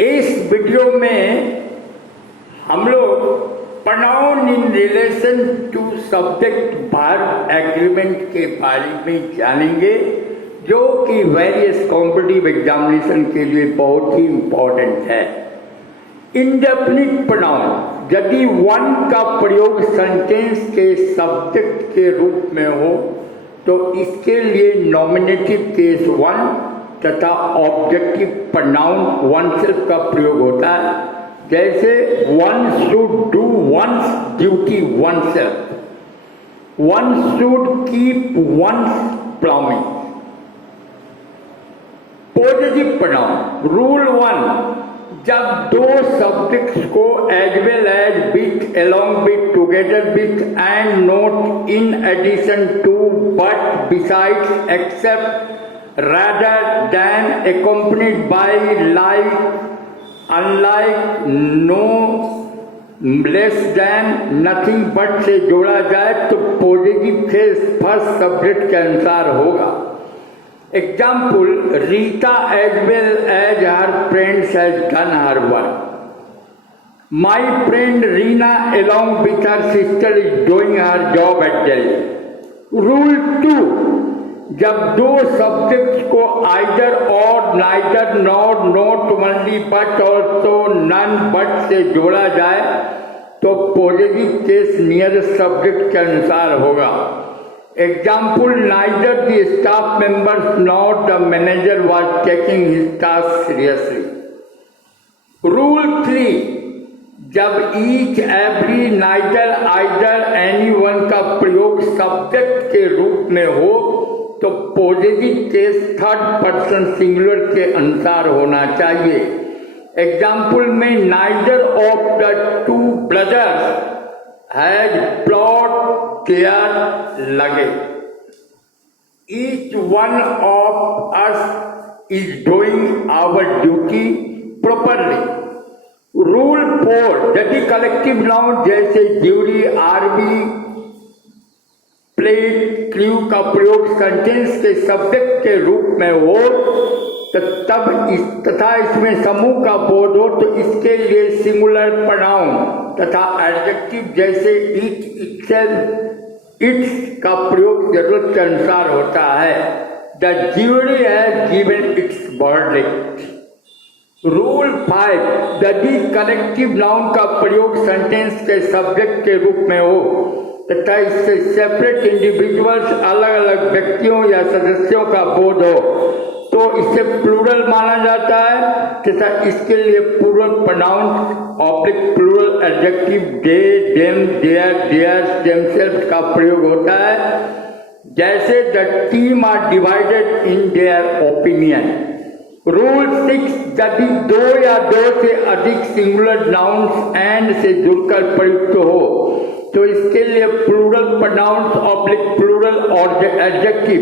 इस वीडियो में हम लोग pronoun in relation to subject verb agreement के बारे में जानेंगे, जो कि वेरियस कॉम्पिटिटिव एग्जामिनेशन के लिए बहुत ही इम्पोर्टेंट है। इंडेफिनिट प्रोनाउन यदि वन का प्रयोग सेंटेंस के सब्जेक्ट के रूप में हो तो इसके लिए नॉमिनेटिव केस वन तथा ऑब्जेक्टिव प्रोनाउन वन सेल्फ का प्रयोग होता है। जैसे one should do one's duty oneself, one should keep one's promise. Possessive pronoun rule one, जब दो सब्जेक्ट्स को as well as with, along with, together with and not in addition to, but besides, except, rather than, accompanied by, like, unlike, no, less than, nothing but से जोड़ा जाए तो positive case first subject के अनुसार होगा। Example, Rita as well as her friends has done her work. My friend Reena along with her sister is doing her job at Delhi। Rule two, जब दो subjects को आइदर और, neither, not, not only, but also, none but से जोड़ा जाए तो positive case nearest subject के अनुसार होगा। Example, neither the staff members not the manager was taking his task seriously. Rule three, जब each, every, neither, either, any one का प्रयोग सब्जेक्ट के रूप में हो तो positive case third person singular के अनुसार होना चाहिए। एग्जाम्पल में, neither of the two brothers has plot their luggage. Each one of us is doing our duty properly. Rule four, यदि कलेक्टिव नाउन जैसे ज्यूरी, आर्मी, प्लेट, क्रू का प्रयोग sentence के सब्जेक्ट के रूप में हो तथा इसमें समूह का बोध हो तो इसके लिए सिंगुलर प्रोनाउन तथा एडजेक्टिव जैसे इट, इटसेल्फ, इट्स का प्रयोग जरूरत के अनुसार होता है। The jury has given it's verdict. Rule 5, यदि कलेक्टिव नाउन का प्रयोग सेंटेंस के सब्जेक्ट के रूप में हो तथा इससे सेपरेट इंडिविजुअल्स, अलग अलग व्यक्तियों या सदस्यों का बोध हो तो इसे प्लूरल माना जाता है तथा इसके लिए plural pronoun oblique plural adjective they, them, their, theirs, themselves का प्रयोग होता है। जैसे the team are divided in their opinion. Rule 6, यदि दो या दो से अधिक सिंगुलर नाउन्स एंड से जुड़कर प्रयुक्त हो तो इसके लिए प्लूरल प्रोनाउंस ऑब्लिक प्लूरल और adjective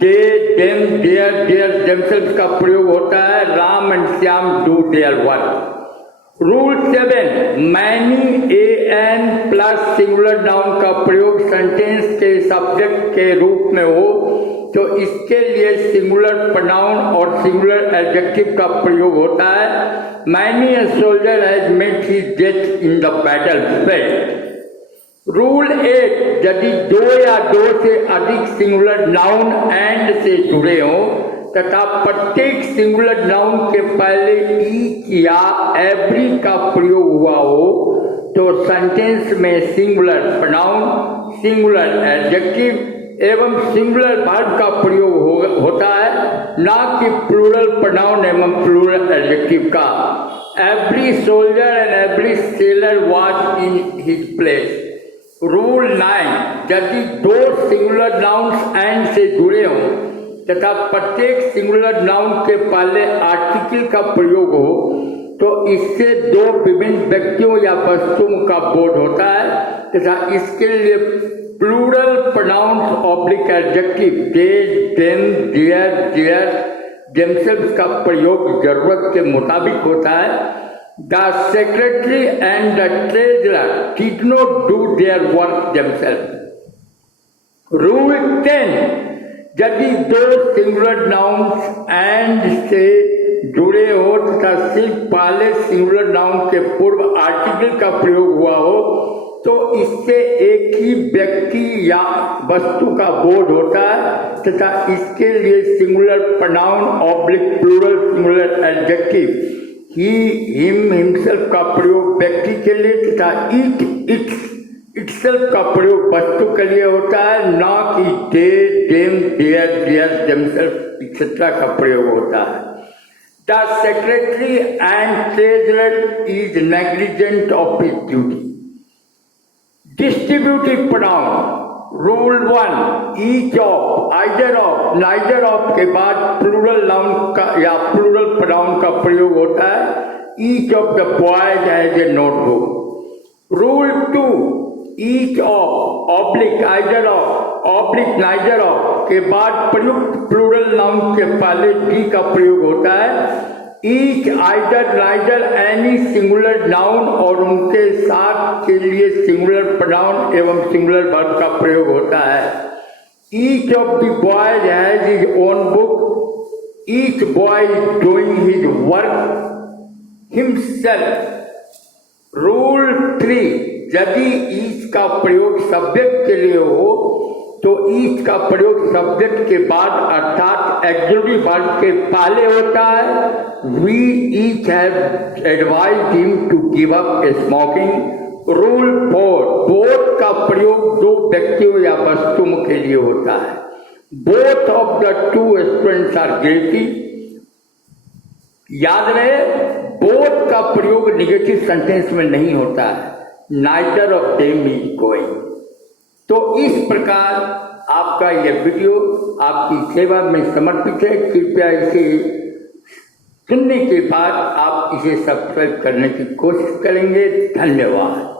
they, them, their, their, themselves का प्रयोग होता है। Ram and Shyam do their work. Rule 7, many, an plus singular noun का प्रयोग सेंटेंस के सब्जेक्ट के रूप में हो तो इसके लिए सिंगुलर प्रोनाउन और सिंगुलर एडजेक्टिव का प्रयोग होता है। Many a soldier has met his death in the battlefield. Rule 8, यदि दो या दो से अधिक सिंगुलर नाउन एंड से जुड़े हों तथा प्रत्येक सिंगुलर नाउन के पहले ईच या एवरी का प्रयोग हुआ हो तो सेंटेंस में सिंगुलर प्रोनाउन, सिंगुलर एडजेक्टिव एवं सिंगुलर वर्ब का प्रयोग होता है, ना कि प्लूरल प्रोनाउन एवं प्लूरल एडजेक्टिव का। Every soldier and every seller was in his place. Rule 9, यदि दो सिंगुलर नाउन्स एंड से जुड़े हों तथा प्रत्येक सिंगुलर नाउन के पहले आर्टिकल का प्रयोग हो तो इससे दो विभिन्न व्यक्तियों या वस्तुओं का बोध होता है तथा इसके लिए plural pronouns oblique adjective they, them, their, their, themselves का प्रयोग जरूरत के मुताबिक होता है। The secretary and the treasurer did not do their work themselves. Rule 10, यदि दो सिंगुलर नाउन्स एंड से जुड़े हो तथा सिर्फ पहले सिंगुलर नाउन के पूर्व आर्टिकल का प्रयोग हुआ हो तो इससे एक ही व्यक्ति या वस्तु का बोध होता है तथा इसके लिए singular pronoun oblique plural singular adjective he him himself का प्रयोग व्यक्ति के लिए तथा इटसेल्फ का प्रयोग वस्तु के लिए होता है, ना कि they them their theirs themself etcetera का प्रयोग होता है। The secretary and treasurer is negligent of his duty. Distributive pronoun rule 1 each of either of neither of के बाद प्लूरल नाउन का या प्लूरल प्रोनाउन का प्रयोग होता है। Each of the boys has a notebook. Rule 2 each of oblique either of oblique neither of के बाद प्रयुक्त प्लूरल नाउन के पहले डी का प्रयोग होता है। Each either neither any singular noun और उनके साथ के लिए सिंगुलर प्रोनाउन एवं सिंगुलर वर्ब का प्रयोग होता है। Each of the boys has his own book. Each boy is doing his work himself. Rule 3 यदि ईच का प्रयोग सब्जेक्ट के लिए हो तो ईच का प्रयोग सब्जेक्ट के बाद अर्थात एक्सक्लूसिव वर्ब के पहले होता है। We each have advised him to give up smoking. Rule 4 both का प्रयोग दो व्यक्तियों या वस्तुओं के लिए होता है। Both of the two students are guilty. याद रहे बोथ का प्रयोग निगेटिव सेंटेंस में नहीं होता है। Neither of them is going. तो इस प्रकार आपका यह वीडियो आपकी सेवा में समर्पित है। कृपया इसे सुनने के बाद आप इसे सब्सक्राइब करने की कोशिश करेंगे। धन्यवाद।